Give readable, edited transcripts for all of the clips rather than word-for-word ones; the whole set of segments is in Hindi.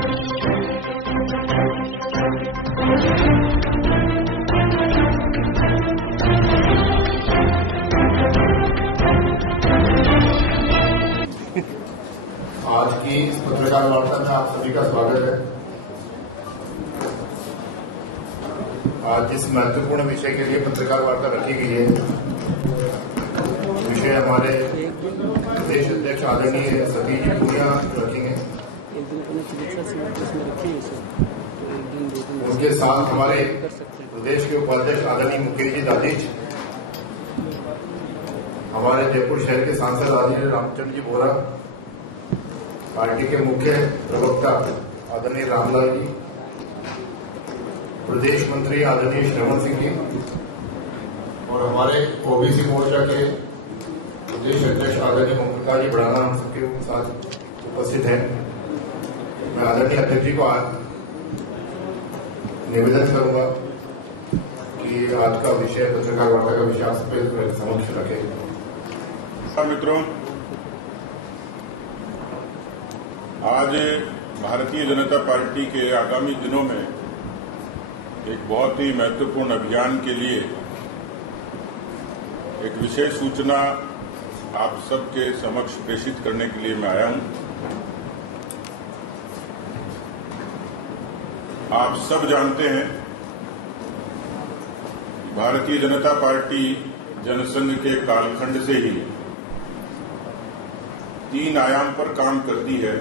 आज की इस पत्रकार वार्ता में आप सभी का स्वागत है। आज इस महत्वपूर्ण विषय के लिए पत्रकार वार्ता रखी गई है। विषय हमारे प्रदेश अध्यक्ष आदरणीय सतीश जी पूनिया रखेंगे। उनके साथ हमारे प्रदेश के उपाध्यक्ष आदरणीय मुकेश जी दादीज, हमारे जयपुर शहर के सांसद आदरणीय रामचंद्र जी बोरा, पार्टी के मुख्य प्रवक्ता आदरणीय रामलाल जी, प्रदेश मंत्री आदरणीय श्रवण सिंह जी और हमारे ओबीसी मोर्चा के प्रदेश अध्यक्ष आदरणीय ओम प्रकाश जी बढ़ाना हम सबके साथ उपस्थित हैं। मैं आदरणीय अध्यक्ष जी को निवेदन करूंगा कि आज का विषय पत्रकार वार्ता का विषय आप सबके समक्ष रखें। मित्रों, आज भारतीय जनता पार्टी के आगामी दिनों में एक बहुत ही महत्वपूर्ण अभियान के लिए एक विशेष सूचना आप सबके समक्ष प्रेषित करने के लिए मैं आया हूं। आप सब जानते हैं, भारतीय जनता पार्टी जनसंघ के कालखंड से ही 3 आयाम पर काम करती है।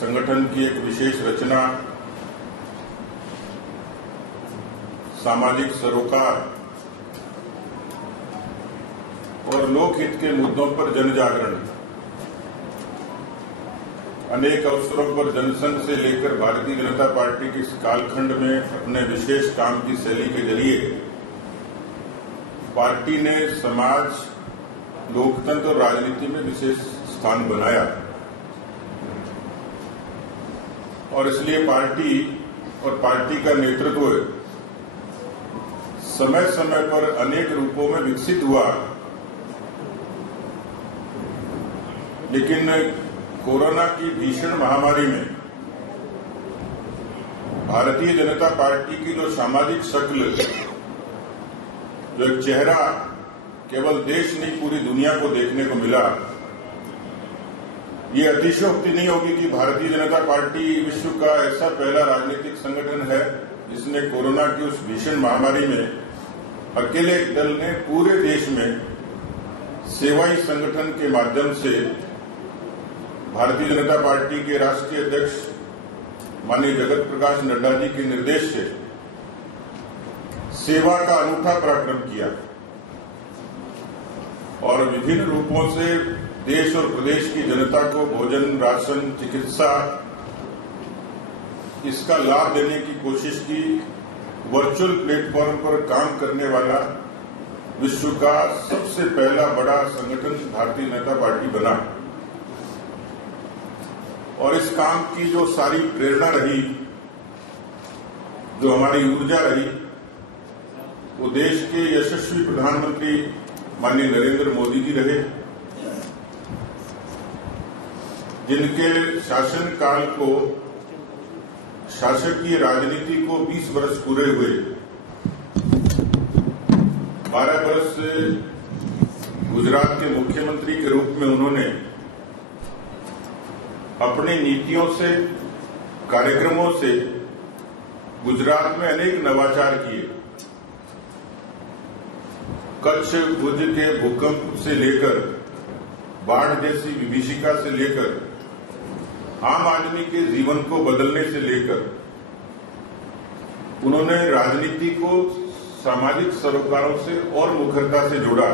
संगठन की एक विशेष रचना, सामाजिक सरोकार और लोकहित के मुद्दों पर जनजागरण। अनेक अवसरों पर जनसंघ से लेकर भारतीय जनता पार्टी के इस कालखंड में अपने विशेष काम की शैली के जरिए पार्टी ने समाज, लोकतंत्र और राजनीति में विशेष स्थान बनाया और इसलिए पार्टी और पार्टी का नेतृत्व समय समय पर अनेक रूपों में विकसित हुआ। लेकिन कोरोना की भीषण महामारी में भारतीय जनता पार्टी की जो सामाजिक शक्ल, जो एक चेहरा केवल देश नहीं पूरी दुनिया को देखने को मिला, ये अतिशयोक्ति नहीं होगी कि भारतीय जनता पार्टी विश्व का ऐसा पहला राजनीतिक संगठन है जिसने कोरोना की उस भीषण महामारी में अकेले एक दल ने पूरे देश में सेवाई संगठन के माध्यम से भारतीय जनता पार्टी के राष्ट्रीय अध्यक्ष माननीय जगत प्रकाश नड्डा जी के निर्देश से सेवा का अनूठा पराक्रम किया और विभिन्न रूपों से देश और प्रदेश की जनता को भोजन, राशन, चिकित्सा इसका लाभ देने की कोशिश की। वर्चुअल प्लेटफॉर्म पर काम करने वाला विश्व का सबसे पहला बड़ा संगठन भारतीय जनता पार्टी बना और इस काम की जो सारी प्रेरणा रही, जो हमारी ऊर्जा रही, वो देश के यशस्वी प्रधानमंत्री माननीय नरेंद्र मोदी जी रहे, जिनके शासनकाल को, शासकीय राजनीति को 20 वर्ष पूरे हुए। 12 वर्ष से गुजरात के मुख्यमंत्री के रूप में उन्होंने अपनी नीतियों से, कार्यक्रमों से गुजरात में अनेक नवाचार किए। कच्छ, भुज के भूकंप से लेकर बाढ़ जैसी विभीषिका से लेकर आम आदमी के जीवन को बदलने से लेकर उन्होंने राजनीति को सामाजिक सरोकारों से और मुखरता से जोड़ा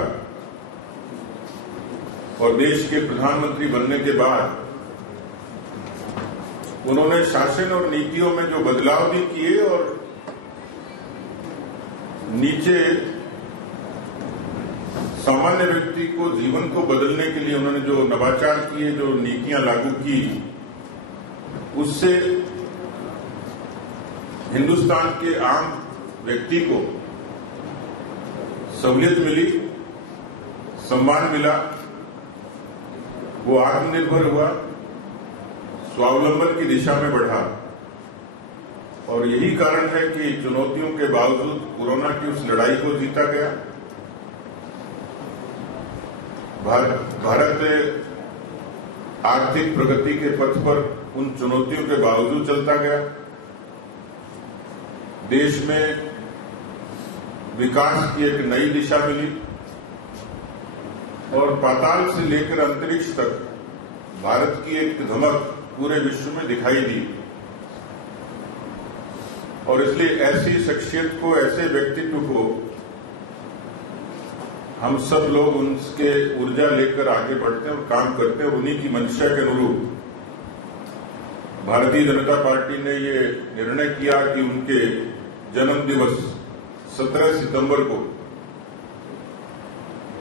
और देश के प्रधानमंत्री बनने के बाद उन्होंने शासन और नीतियों में जो बदलाव भी किए और नीचे सामान्य व्यक्ति को जीवन को बदलने के लिए उन्होंने जो नवाचार किए, जो नीतियां लागू की, उससे हिंदुस्तान के आम व्यक्ति को सहूलियत मिली, सम्मान मिला, वो आत्मनिर्भर हुआ, स्वावलंबन की दिशा में बढ़ा और यही कारण है कि चुनौतियों के बावजूद कोरोना की उस लड़ाई को जीता गया। भारत आर्थिक प्रगति के पथ पर उन चुनौतियों के बावजूद चलता गया। देश में विकास की एक नई दिशा मिली और पाताल से लेकर अंतरिक्ष तक भारत की एक धमक पूरे विश्व में दिखाई दी। और इसलिए ऐसी शख्सियत को, ऐसे व्यक्तित्व को हम सब लोग उनके ऊर्जा लेकर आगे बढ़ते हैं और काम करते हैं। उन्हीं की मंशा के अनुरूप भारतीय जनता पार्टी ने ये निर्णय किया कि उनके जन्म दिवस 17 सितंबर को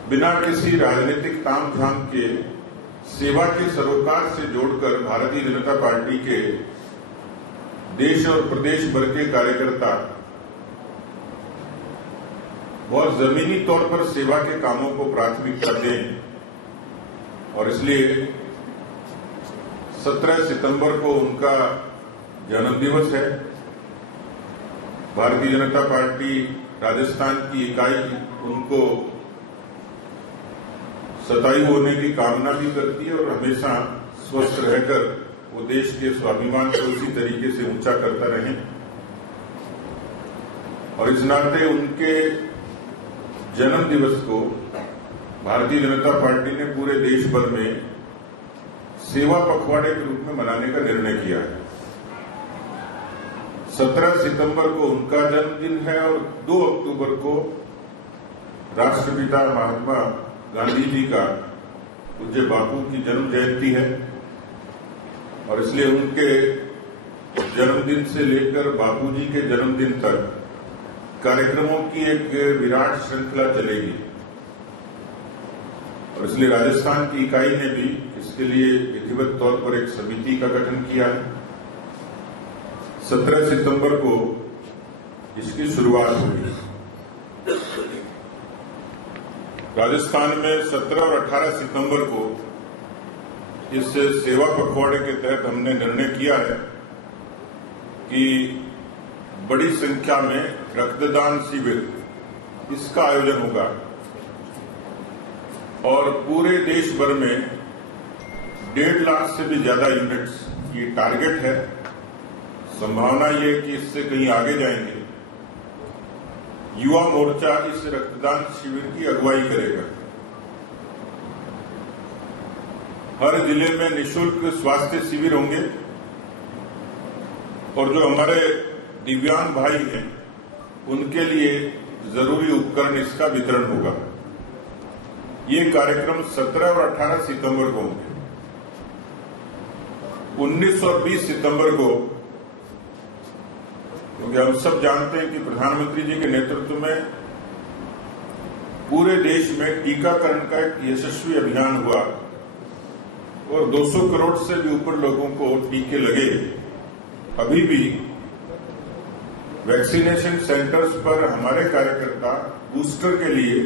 बिना किसी राजनीतिक तामझाम के सेवा के सरोकार से जोड़कर भारतीय जनता पार्टी के देश और प्रदेश भर के कार्यकर्ता बहुत जमीनी तौर पर सेवा के कामों को प्राथमिकता दें। और इसलिए 17 सितंबर को उनका जन्मदिवस है। भारतीय जनता पार्टी राजस्थान की इकाई उनको शतायु होने की कामना भी करती है और हमेशा स्वस्थ रहकर वो देश के स्वाभिमान को इसी तरीके से ऊंचा करता रहे। और इस नाते उनके जन्म दिवस को भारतीय जनता पार्टी ने पूरे देश भर में सेवा पखवाड़े के रूप में मनाने का निर्णय किया है। 17 सितंबर को उनका जन्मदिन है और 2 अक्टूबर को राष्ट्रपिता महात्मा गांधी जी का, पूज्य बापू की जन्म जयंती है। और इसलिए उनके जन्मदिन से लेकर बापूजी के जन्मदिन तक कार्यक्रमों की एक विराट श्रृंखला चलेगी। और इसलिए राजस्थान की इकाई ने भी इसके लिए विधिवत तौर पर एक समिति का गठन किया है। 17 सितंबर को इसकी शुरुआत होगी। राजस्थान में 17 और 18 सितंबर को इस सेवा पखवाड़े के तहत हमने निर्णय किया है कि बड़ी संख्या में रक्तदान शिविर इसका आयोजन होगा और पूरे देश भर में 1.5 लाख से भी ज्यादा यूनिट्स, ये टारगेट है। संभावना ये कि इससे कहीं आगे जाएंगे। युवा मोर्चा इस रक्तदान शिविर की अगुवाई करेगा। हर जिले में निःशुल्क स्वास्थ्य शिविर होंगे और जो हमारे दिव्यांग भाई हैं उनके लिए जरूरी उपकरण इसका वितरण होगा। ये कार्यक्रम 17 और 18 सितंबर को होंगे। 19 और 20 सितंबर को, क्योंकि हम सब जानते हैं कि प्रधानमंत्री जी के नेतृत्व में पूरे देश में टीकाकरण का एक यशस्वी अभियान हुआ और 200 करोड़ से भी ऊपर लोगों को टीके लगे। अभी भी वैक्सीनेशन सेंटर्स पर हमारे कार्यकर्ता बूस्टर के लिए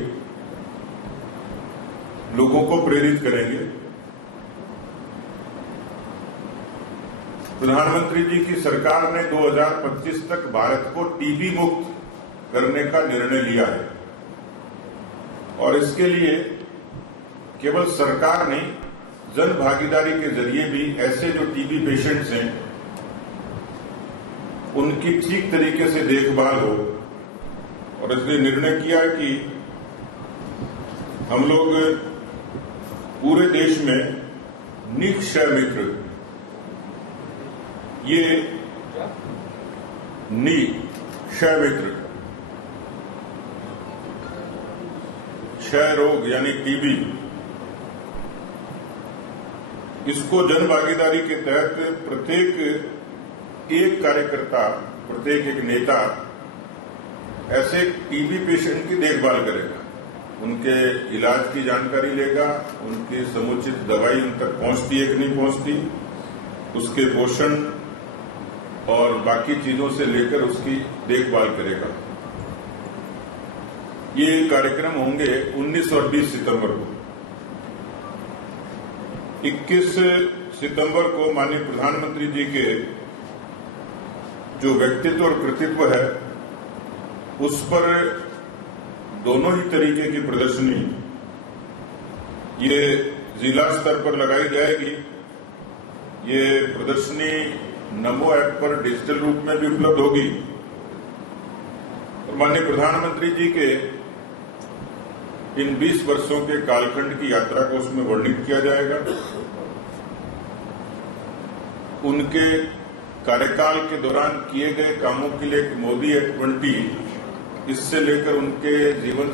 लोगों को प्रेरित करेंगे। प्रधानमंत्री जी की सरकार ने 2025 तक भारत को टीबी मुक्त करने का निर्णय लिया है और इसके लिए केवल सरकार नहीं, जन भागीदारी के जरिए भी ऐसे जो टीबी पेशेंट्स हैं उनकी ठीक तरीके से देखभाल हो। और इसलिए निर्णय किया कि हम लोग पूरे देश में निक्षय मित्र, ये क्षय मित्र, क्षय रोग यानी टीबी, इसको जन भागीदारी के तहत प्रत्येक एक कार्यकर्ता, प्रत्येक एक नेता ऐसे टीबी पेशेंट की देखभाल करेगा, उनके इलाज की जानकारी लेगा, उनकी समुचित दवाई उन तक पहुंचती है कि नहीं पहुंचती, उसके पोषण और बाकी चीजों से लेकर उसकी देखभाल करेगा। ये कार्यक्रम होंगे 19 और 20 सितंबर को। 21 सितंबर को माननीय प्रधानमंत्री जी के जो व्यक्तित्व और कृतित्व है उस पर दोनों ही तरीके की प्रदर्शनी ये जिला स्तर पर लगाई जाएगी। ये प्रदर्शनी नमो ऐप पर डिजिटल रूप में भी उपलब्ध होगी और माननीय प्रधानमंत्री जी के इन 20 वर्षों के कालखंड की यात्रा को उसमें वर्णित किया जाएगा। उनके कार्यकाल के दौरान किए गए कामों के लिए एक मोदी एक्ट 20 इससे लेकर उनके जीवन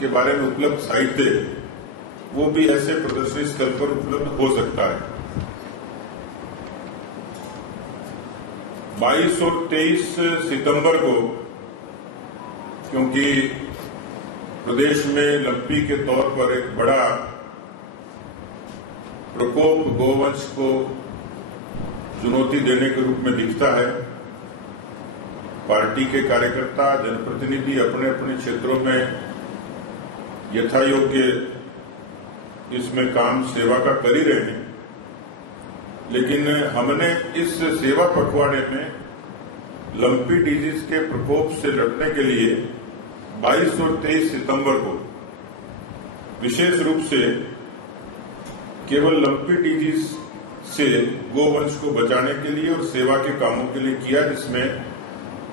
के बारे में उपलब्ध साहित्य वो भी ऐसे प्रदर्शनी स्थल पर उपलब्ध हो सकता है। 22 और 23 सितंबर को क्योंकि प्रदेश में लंपी के तौर पर एक बड़ा प्रकोप गोवंश को चुनौती देने के रूप में दिखता है, पार्टी के कार्यकर्ता जनप्रतिनिधि अपने अपने क्षेत्रों में यथायोग्य इसमें काम सेवा का कर ही रहे हैं, लेकिन हमने इस सेवा पखवाड़े में लंपी डिजीज के प्रकोप से लड़ने के लिए 22 और 23 सितंबर को विशेष रूप से केवल लंपी डिजीज से गोवंश को बचाने के लिए और सेवा के कामों के लिए किया, जिसमें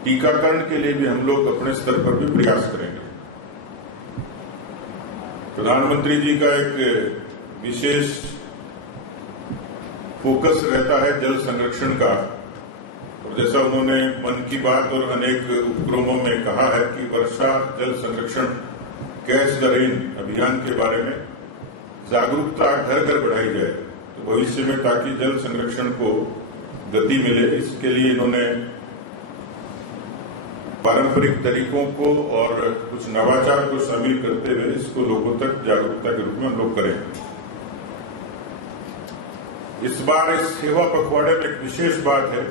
टीकाकरण के लिए भी हम लोग अपने स्तर पर भी प्रयास करेंगे। प्रधानमंत्री जी का एक विशेष फोकस रहता है जल संरक्षण का, और जैसा उन्होंने मन की बात और अनेक उपक्रमों में कहा है कि वर्षा जल संरक्षण कैच द रेन अभियान के बारे में जागरूकता घर घर बढ़ाई जाए, तो भविष्य में ताकि जल संरक्षण को गति मिले, इसके लिए इन्होंने पारंपरिक तरीकों को और कुछ नवाचार को शामिल करते हुए इसको लोगों तक जागरूकता के रूप में हम लोग करें। इस बार इस सेवा पखवाड़े में एक विशेष बात है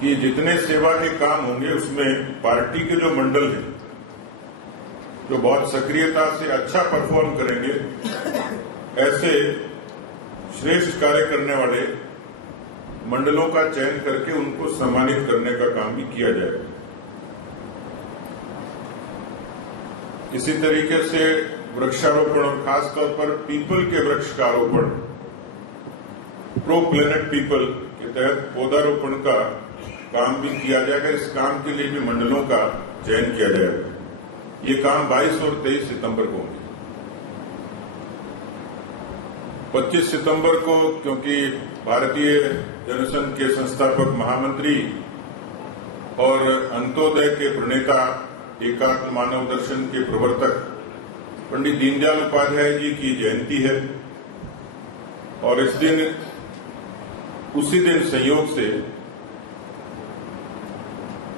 कि जितने सेवा के काम होंगे उसमें पार्टी के जो मंडल हैं जो बहुत सक्रियता से अच्छा परफॉर्म करेंगे, ऐसे श्रेष्ठ कार्य करने वाले मंडलों का चयन करके उनको सम्मानित करने का काम भी किया जाएगा। इसी तरीके से वृक्षारोपण और खासतौर पर पीपल के वृक्ष का आरोपण प्रो प्लेनेट पीपल के तहत पौधारोपण का काम भी किया जाएगा। इस काम के लिए भी मंडलों का चयन किया जाएगा। ये काम 22 और 23 सितंबर को होंगे। 25 सितंबर को क्योंकि भारतीय जनसंघ के संस्थापक महामंत्री और अंत्योदय के प्रणेता एकात्म मानव दर्शन के प्रवर्तक पंडित दीनदयाल उपाध्याय जी की जयंती है और इस दिन उसी दिन संयोग से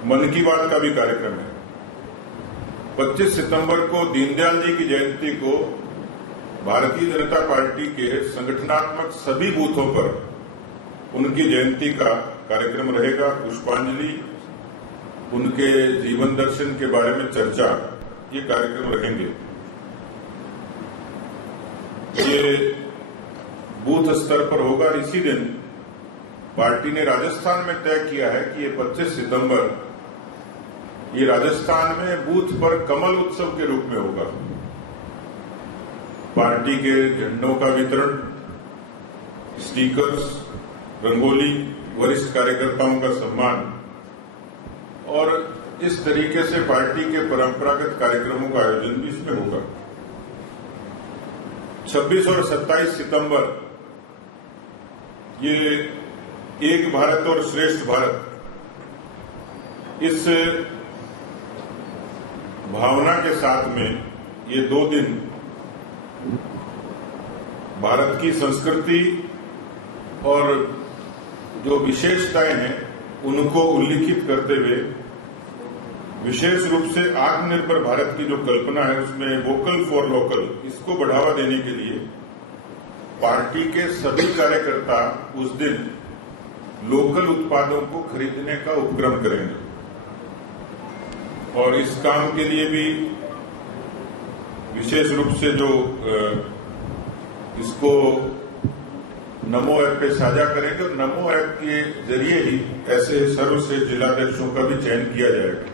मन की बात का भी कार्यक्रम है। 25 सितंबर को दीनदयाल जी की जयंती को भारतीय जनता पार्टी के संगठनात्मक सभी बूथों पर उनकी जयंती का कार्यक्रम रहेगा। पुष्पांजलि, उनके जीवन दर्शन के बारे में चर्चा, ये कार्यक्रम रहेंगे। ये बूथ स्तर पर होगा। इसी दिन पार्टी ने राजस्थान में तय किया है कि ये 25 सितंबर ये राजस्थान में बूथ पर कमल उत्सव के रूप में होगा। पार्टी के झंडों का वितरण, स्टिकर्स, रंगोली, वरिष्ठ कार्यकर्ताओं का सम्मान और इस तरीके से पार्टी के परंपरागत कार्यक्रमों का आयोजन भी इसमें होगा। 26 और 27 सितंबर ये एक भारत और श्रेष्ठ भारत, इस भावना के साथ में ये 2 दिन भारत की संस्कृति और जो विशेषताएं हैं उनको उल्लिखित करते हुए विशेष रूप से आत्मनिर्भर भारत की जो कल्पना है उसमें वोकल फॉर लोकल, इसको बढ़ावा देने के लिए पार्टी के सभी कार्यकर्ता उस दिन लोकल उत्पादों को खरीदने का उपक्रम करेंगे और इस काम के लिए भी विशेष रूप से जो इसको नमो ऐप पे साझा करेंगे और नमो ऐप के जरिए ही ऐसे सर्वश्रेष्ठ जिलाध्यक्षों का भी चयन किया जाएगा।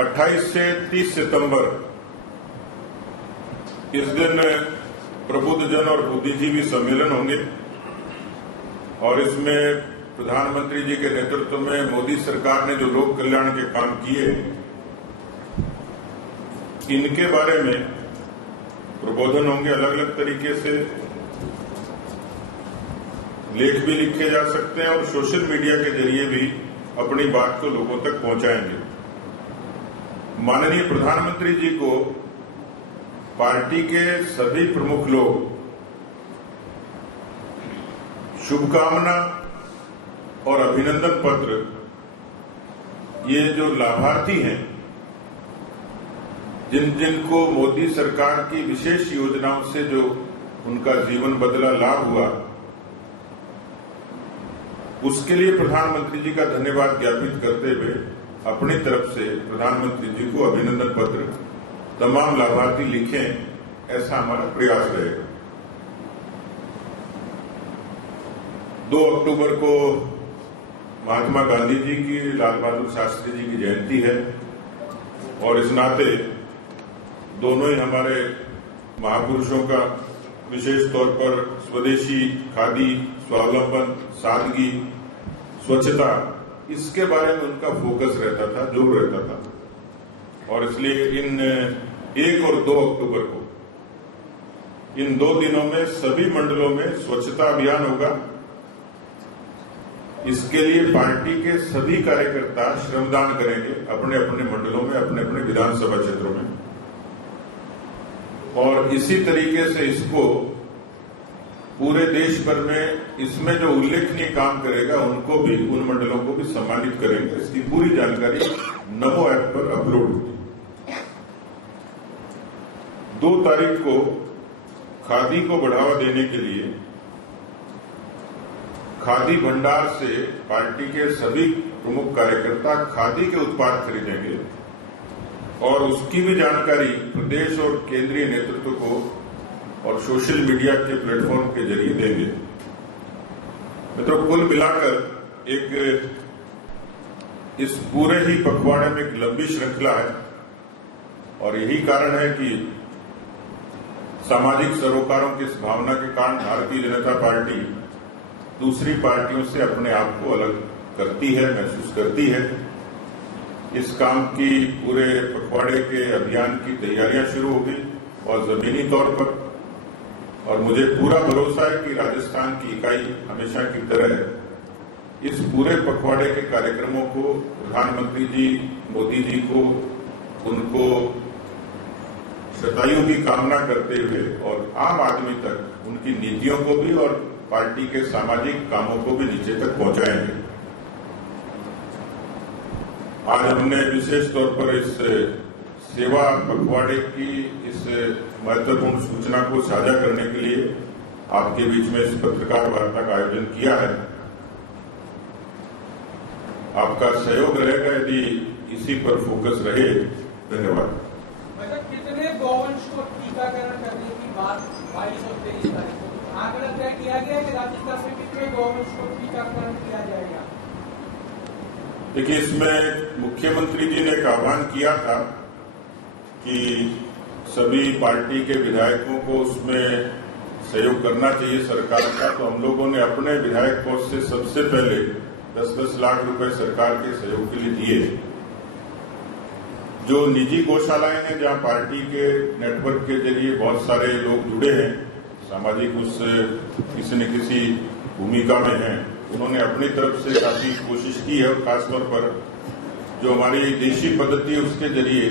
28 से 30 सितंबर इस दिन प्रबुद्धजन और बुद्धिजीवी सम्मेलन होंगे और इसमें प्रधानमंत्री जी के नेतृत्व में मोदी सरकार ने जो लोक कल्याण के काम किए इनके बारे में प्रबोधन होंगे। अलग अलग तरीके से लेख भी लिखे जा सकते हैं और सोशल मीडिया के जरिए भी अपनी बात को लोगों तक पहुंचाएंगे। माननीय प्रधानमंत्री जी को पार्टी के सभी प्रमुख लोग शुभकामना और अभिनंदन पत्र, ये जो लाभार्थी हैं जिन जिनको मोदी सरकार की विशेष योजनाओं से जो उनका जीवन बदला लाभ हुआ, उसके लिए प्रधानमंत्री जी का धन्यवाद ज्ञापित करते हुए अपनी तरफ से प्रधानमंत्री जी को अभिनंदन पत्र तमाम लाभार्थी लिखें, ऐसा हमारा प्रयास रहेगा। 2 अक्टूबर को महात्मा गांधी जी की, लाल बहादुर शास्त्री जी की जयंती है और इस नाते दोनों ही हमारे महापुरुषों का विशेष तौर पर स्वदेशी, खादी, स्वावलंबन, सादगी, स्वच्छता, इसके बारे में उनका फोकस रहता था, जोर रहता था। और इसलिए इन 1 और 2 अक्टूबर को, इन 2 दिनों में सभी मंडलों में स्वच्छता अभियान होगा। इसके लिए पार्टी के सभी कार्यकर्ता श्रमदान करेंगे अपने अपने मंडलों में, अपने अपने विधानसभा क्षेत्रों में, और इसी तरीके से इसको पूरे देश भर में इसमें जो उल्लेखनीय काम करेगा उनको भी, उन मंडलों को भी सम्मानित करेंगे। इसकी पूरी जानकारी नमो ऐप पर अपलोड होगी। 2 तारीख को खादी को बढ़ावा देने के लिए खादी भंडार से पार्टी के सभी प्रमुख कार्यकर्ता खादी के उत्पाद खरीदेंगे और उसकी भी जानकारी प्रदेश और केंद्रीय नेतृत्व को और सोशल मीडिया के प्लेटफॉर्म के जरिए देंगे। मित्रों, कुल मिलाकर एक इस पूरे ही पखवाड़े में एक लंबी श्रृंखला है और यही कारण है कि सामाजिक सरोकारों की इस भावना के कारण भारतीय जनता पार्टी दूसरी पार्टियों से अपने आप को अलग करती है, महसूस करती है। इस काम की पूरे पखवाड़े के अभियान की तैयारियां शुरू हो गई और जमीनी तौर पर, और मुझे पूरा भरोसा है कि राजस्थान की इकाई हमेशा की तरह इस पूरे पखवाड़े के कार्यक्रमों को प्रधानमंत्री जी, मोदी जी को, उनको शतायु की कामना करते हुए और आम आदमी तक उनकी नीतियों को भी और पार्टी के सामाजिक कामों को भी नीचे तक पहुंचाएंगे। आज हमने विशेष तौर पर इस सेवा पखवाड़े की इस महत्वपूर्ण सूचना को साझा करने के लिए आपके बीच में इस पत्रकार वार्ता का आयोजन किया है। आपका सहयोग रहेगा यदि इसी पर फोकस रहे। धन्यवाद। कितने गौवंश को टीकाकरण करने की बात 22 और 23 तारीख को आंकड़ा तय किया गया कि राजस्थान में कितने गौवंश को टीकाकरण किया जाएगा? देखिए, इसमें मुख्यमंत्री जी ने एक आह्वान किया था कि सभी पार्टी के विधायकों को उसमें सहयोग करना चाहिए सरकार का, तो हम लोगों ने अपने विधायक कोष से सबसे पहले 10-10 लाख रुपए सरकार के सहयोग के लिए दिए। जो निजी गौशालाएं हैं, जहां पार्टी के नेटवर्क के जरिए बहुत सारे लोग जुड़े हैं, सामाजिक उस किसी न किसी भूमिका में हैं, उन्होंने अपनी तरफ से काफी कोशिश की है और खासतौर पर जो हमारी देशी पद्धति है उसके जरिए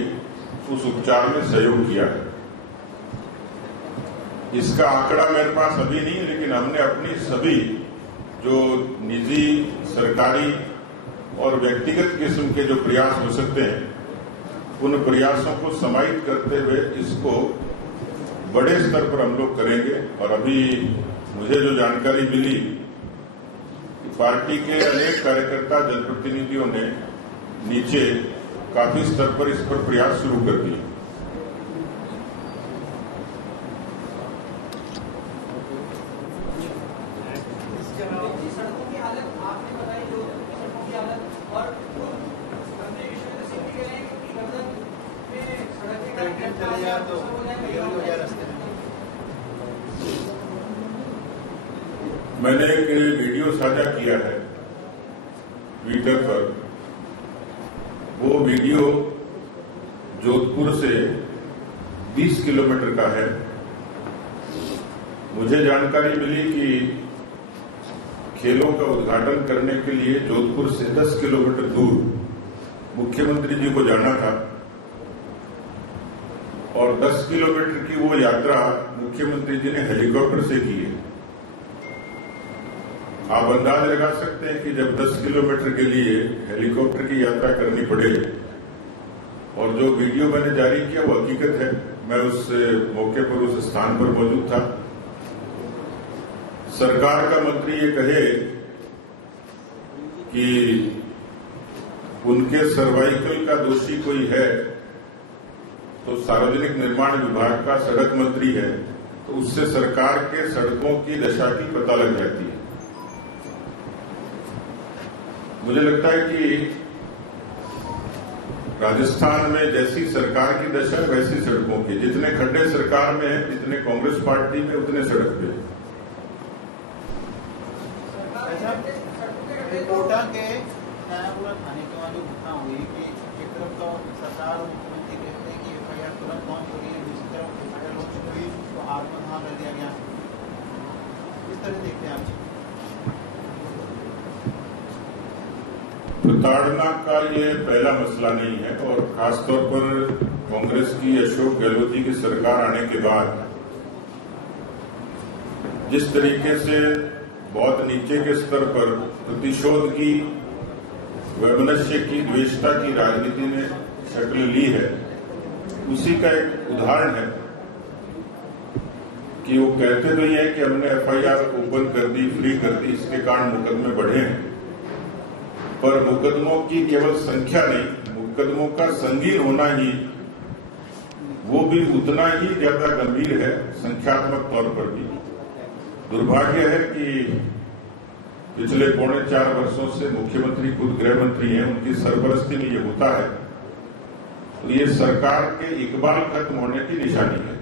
उस उपचार में सहयोग किया है। इसका आंकड़ा मेरे पास अभी नहीं है, लेकिन हमने अपनी सभी जो निजी, सरकारी और व्यक्तिगत किस्म के जो प्रयास हो सकते हैं, उन प्रयासों को समाहित करते हुए इसको बड़े स्तर पर हम लोग करेंगे। और अभी मुझे जो जानकारी मिली कि पार्टी के अनेक कार्यकर्ता, जनप्रतिनिधियों ने नीचे काफी स्तर पर इस पर प्रयास शुरू कर दिए। जाए तो डिलीवरी हो जाए रास्ते में। मैंने एक वीडियो साझा किया है ट्विटर पर। वो वीडियो जोधपुर से 20 किलोमीटर का है। मुझे जानकारी मिली कि खेलों का उद्घाटन करने के लिए जोधपुर से 10 किलोमीटर दूर मुख्यमंत्री जी को जाना था और 10 किलोमीटर की वो यात्रा मुख्यमंत्री जी ने हेलीकॉप्टर से की है। आप अंदाज लगा सकते हैं कि जब 10 किलोमीटर के लिए हेलीकॉप्टर की यात्रा करनी पड़े, और जो वीडियो मैंने जारी किया वो हकीकत है। मैं उस मौके पर उस स्थान पर मौजूद था। सरकार का मंत्री ये कहे कि उनके सर्वाइकल का दोषी कोई है तो सार्वजनिक निर्माण विभाग का सड़क मंत्री है, तो उससे सरकार के सड़कों की दशा की पता लग जाती है। मुझे लगता है कि राजस्थान में जैसी सरकार की दशा वैसी सड़कों की, जितने खड्डे सरकार में है जितने कांग्रेस पार्टी में उतने सड़क पे। कोटा के नयापुरा थाने के वहां जो घटना हुई कि एक तरफ तो सरकार और मुख्यमंत्री कहते हैं कि एफआईआर तुरंत लॉन्च हो रही है, दूसरी तरफ एफआईआर लॉन्च हुई तो आत्मदाह कर दिया गया। किस तरह देखते हैं आप? प्रताड़ना का ये पहला मसला नहीं है, और खासतौर पर कांग्रेस की अशोक गहलोत जी की सरकार आने के बाद जिस तरीके से बहुत नीचे के स्तर पर प्रतिशोध की, वैमनस्य की, द्वेषता की राजनीति ने शक्ल ली है, उसी का एक उदाहरण है कि वो कहते तो ये है कि हमने एफआईआर ओपन कर दी, फ्री कर दी, इसके कारण मुकदमे बढ़े हैं, पर मुकदमों की केवल संख्या नहीं, मुकदमों का संगीन होना ही, वो भी उतना ही ज्यादा गंभीर है संख्यात्मक तौर पर भी। दुर्भाग्य है कि पिछले 4.25 वर्षों से मुख्यमंत्री खुद गृह मंत्री हैं, उनकी सरपरस्ती में ये होता है, तो ये सरकार के इकबाल खत्म होने की निशानी है।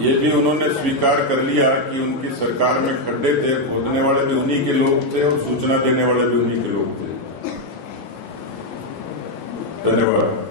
ये भी उन्होंने स्वीकार कर लिया कि उनकी सरकार में खड्डे थे, खोदने वाले भी उन्हीं के लोग थे और सूचना देने वाले भी उन्हीं के लोग थे। धन्यवाद।